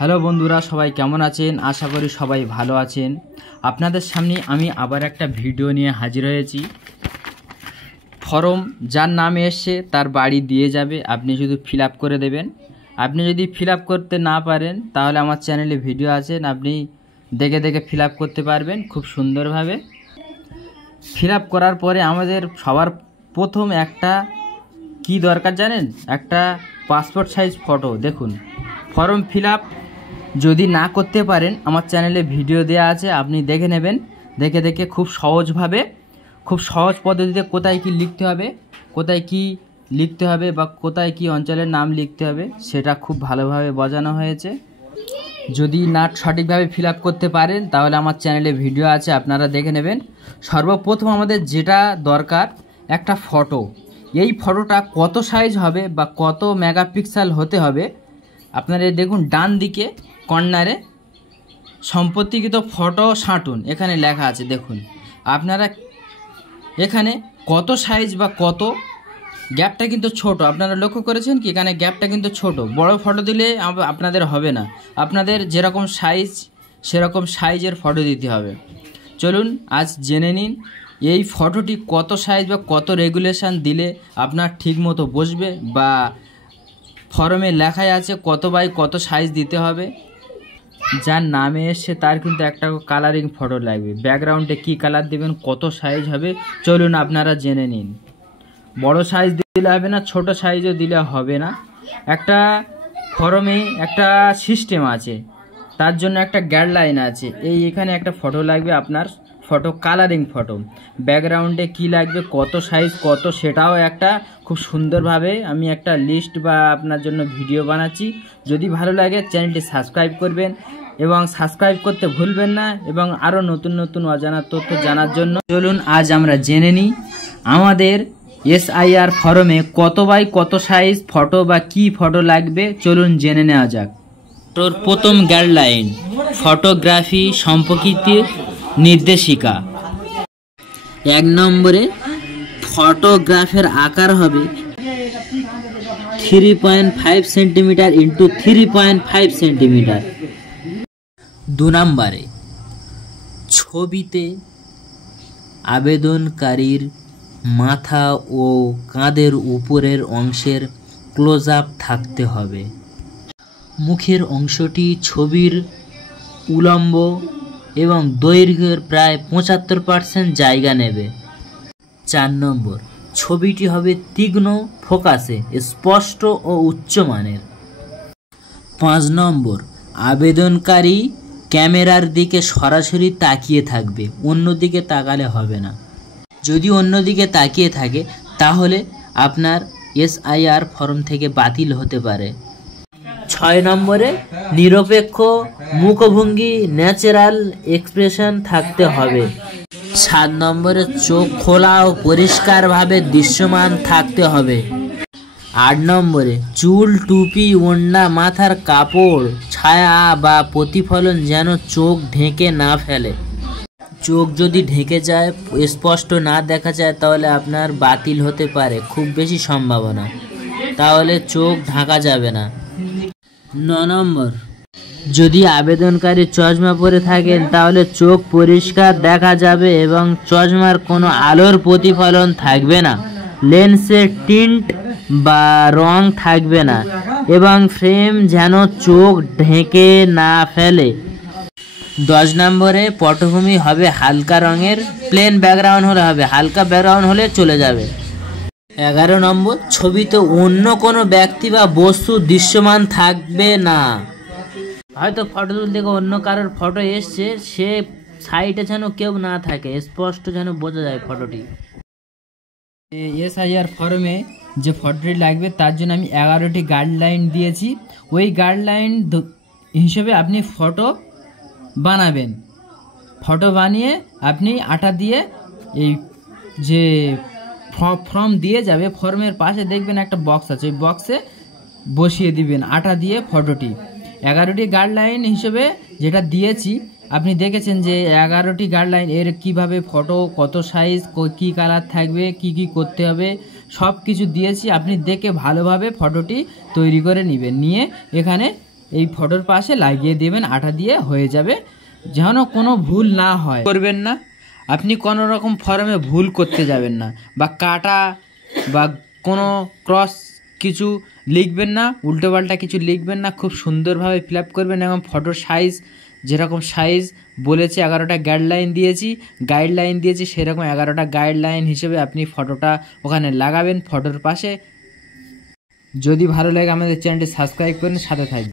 Hello বন্ধুরা, সবাই কেমন আছেন? আশা করি সবাই ভালো আছেন। আপনাদের সামনে আমি আবার একটা ভিডিও নিয়ে হাজির হয়েছি। ফর্ম যার নামে এসছে তার বাড়ি দিয়ে যাবে, আপনি শুধু ফিল আপ করে দেবেন। আপনি যদি ফিল আপ করতে না পারেন তাহলে আমার চ্যানেলে ভিডিও আছে, আপনি দেখে দেখে ফিল আপ করতে পারবেন খুব সুন্দরভাবে। ফিল আপ করার পরে আমাদের সবার প্রথম একটা কি দরকার জানেন? একটা পাসপোর্ট সাইজ ফটো। দেখুন, ফর্ম ফিল আপ যদি না করতে পারেন আমার চ্যানেলে ভিডিও দেওয়া আছে, আপনি দেখে নেবেন। দেখে দেখে খুব সহজভাবে, খুব সহজ পদ্ধতিতে কোথায় কি লিখতে হবে বা কোথায় কি অঞ্চলের নাম লিখতে হবে সেটা খুব ভালোভাবে বোঝানো হয়েছে। যদি না সঠিকভাবে ফিল আপ করতে পারেন তাহলে আমার চ্যানেলে ভিডিও আছে, আপনারা দেখে নেবেন। সর্বপ্রথম আমাদের যেটা দরকার একটা ফটো। এই ফটোটা কত সাইজ হবে বা কত মেগাপিক্সেল হতে হবে, আপনারা দেখুন ডান দিকে কর্নারে সম্পত্তিকৃত ফটো সাঁটুন, এখানে লেখা আছে। দেখুন আপনারা এখানে কত সাইজ বা কত, গ্যাপটা কিন্তু ছোট, আপনারা লক্ষ্য করেছেন কি? এখানে গ্যাপটা কিন্তু ছোট। বড় ফটো দিলে আপনাদের হবে না, আপনাদের যেরকম সাইজ সেরকম সাইজের ফটো দিতে হবে। চলুন আজ জেনে নিন এই ফটোটি কত সাইজ বা কত রেগুলেশন দিলে আপনার ঠিক মতো বসবে, বা ফর্মে লেখাই আছে কত বাই কত সাইজ দিতে হবে। যার নামে এসছে তার কিন্তু একটা কালারিং ফটো লাগবে, ব্যাকগ্রাউন্ডে কি কালার দেবেন, কত সাইজ হবে, চলুন আপনারা জেনে নিন। বড় সাইজ দিলে হবে না, ছোট সাইজও দিলে হবে না। একটা ফর্মে একটা সিস্টেম আছে, তার জন্য একটা গাইডলাইন আছে। এখানে একটা ফটো লাগবে আপনার, ফটো কালারিং ফটো। ব্যাকগ্রাউন্ডে কি লাগবে, কত সাইজ কত, সেটাও একটা খুব সুন্দরভাবে আমি একটা লিস্ট বা আপনার জন্য ভিডিও বানাচ্ছি। যদি ভালো লাগে চ্যানেলটি সাবস্ক্রাইব করবেন এবং সাবস্ক্রাইব করতে ভুলবেন না, এবং আরও নতুন নতুন অজানা তথ্য জানার জন্য চলুন আজ আমরা জেনে নিই আমাদের SIR ফর্মে কত বাই কত সাইজ ফটো বা কি ফটো লাগবে। চলুন জেনে নেওয়া যাক। ফটোর প্রথম গাইডলাইন, ফটোগ্রাফি সম্পর্কিত নির্দেশিকা। 1 নম্বরে ফটোগ্রাফের আকার হবে 3.5 সেন্টিমিটার ইন্টু 3.5 সেন্টিমিটার। 2 নম্বরে ছবিতে আবেদনকারীর মাথা ও কাঁধের উপরের অংশের ক্লোজ আপ থাকতে হবে। মুখের অংশটি ছবির উলম্ব এবং দৈর্ঘ্যের প্রায় 75% জায়গা নেবে। 4 নম্বর ছবিটি হবে তীক্ষ্ণ ফোকাসে, স্পষ্ট ও উচ্চমানের। 5 নম্বর আবেদনকারী ক্যামেরার দিকে সরাসরি তাকিয়ে থাকবে, অন্যদিকে তাকালে হবে না। যদি অন্যদিকে তাকিয়ে থাকে তাহলে আপনার SIR ফর্ম থেকে বাতিল হতে পারে। 6 নম্বরে নিরপেক্ষ মুখভঙ্গি, ন্যাচারাল এক্সপ্রেশন থাকতে হবে। 7 নম্বরে চোখ খোলা ও পরিষ্কারভাবে দৃশ্যমান থাকতে হবে। 8 নম্বরে চুল, টুপি, ওড়না, মাথার কাপড়, ছায়া বা প্রতিফলন যেন চোখ ঢেকে না ফেলে। চোখ যদি ঢেকে যায়, স্পষ্ট না দেখা যায় তাহলে আপনার বাতিল হতে পারে, খুব বেশি সম্ভাবনা, তাহলে চোখ ঢাকা যাবে না। 9 নম্বর যদি আবেদনকারী চশমা পরে থাকেন তাহলে চোখ পরিষ্কার দেখা যাবে এবং চশমার কোনো আলোর প্রতিফলন থাকবে না, লেন্সের টিন্ট বা রং থাকবে না এবং ফ্রেম যেন চোখ ঢেকে না ফেলে। 10 নম্বরে পটভূমি হবে হালকা রঙের, প্লেন ব্যাকগ্রাউন্ড হলে হবে, হালকা ব্যাকগ্রাউন্ড হলে চলে যাবে। 11 নম্বর ছবিতে অন্য কোনো ব্যক্তি বা বস্তু দৃশ্যমান থাকবে না। হয়তো ফটো তুলতে অন্য কারোর ফটো এসছে, সে সাইডে যেন কেউ না থাকে, স্পষ্ট যেন বোঝা যায় ফটোটি। SIR ফর্মে যে ফটোটি লাগবে তার জন্য আমি 11টি গাইডলাইন দিয়েছি। ওই গাইডলাইন হিসেবে আপনি ফটো বানাবেন। ফটো বানিয়ে আপনি আঠা দিয়ে এই যে ফর্ম দিয়ে যাবে, ফর্মের পাশে দেখবেন একটা বক্স আছে, ওই বক্সে বসিয়ে দিবেন আঠা দিয়ে ফটোটি। 11টি গাইডলাইন হিসেবে যেটা দিয়েছি আপনি দেখেছেন যে 11টি গাইডলাইন, এর কিভাবে ফটো, কত সাইজ, কি কালার থাকবে, কি কি করতে হবে, সব কিছু দিয়েছি। আপনি দেখে ভালোভাবে ফটোটি তৈরি করে নেবেন, নিয়ে এখানে এই ফটোর পাশে লাগিয়ে দেবেন, আঠা দিয়ে হয়ে যাবে, যেন কোনো ভুল না হয়। করবেন না, আপনি কোনো রকম ফর্মে ভুল করতে যাবেন না, বা কাটা বা কোনো ক্রস কিছু লিখবেন না, উল্টোপাল্টা কিছু লিখবেন না, খুব সুন্দরভাবে ফিল আপ করবেন। এবং ফটোর সাইজ যেরকম সাইজ বলেছে 11টা গাইডলাইন দিয়েছি সেরকম 11টা গাইডলাইন হিসেবে আপনি ফটোটা ওখানে লাগাবেন ফটোর পাশে। যদি ভালো লাগে আমাদের চ্যানেলটি সাবস্ক্রাইব করুন, সাথে থাকবেন।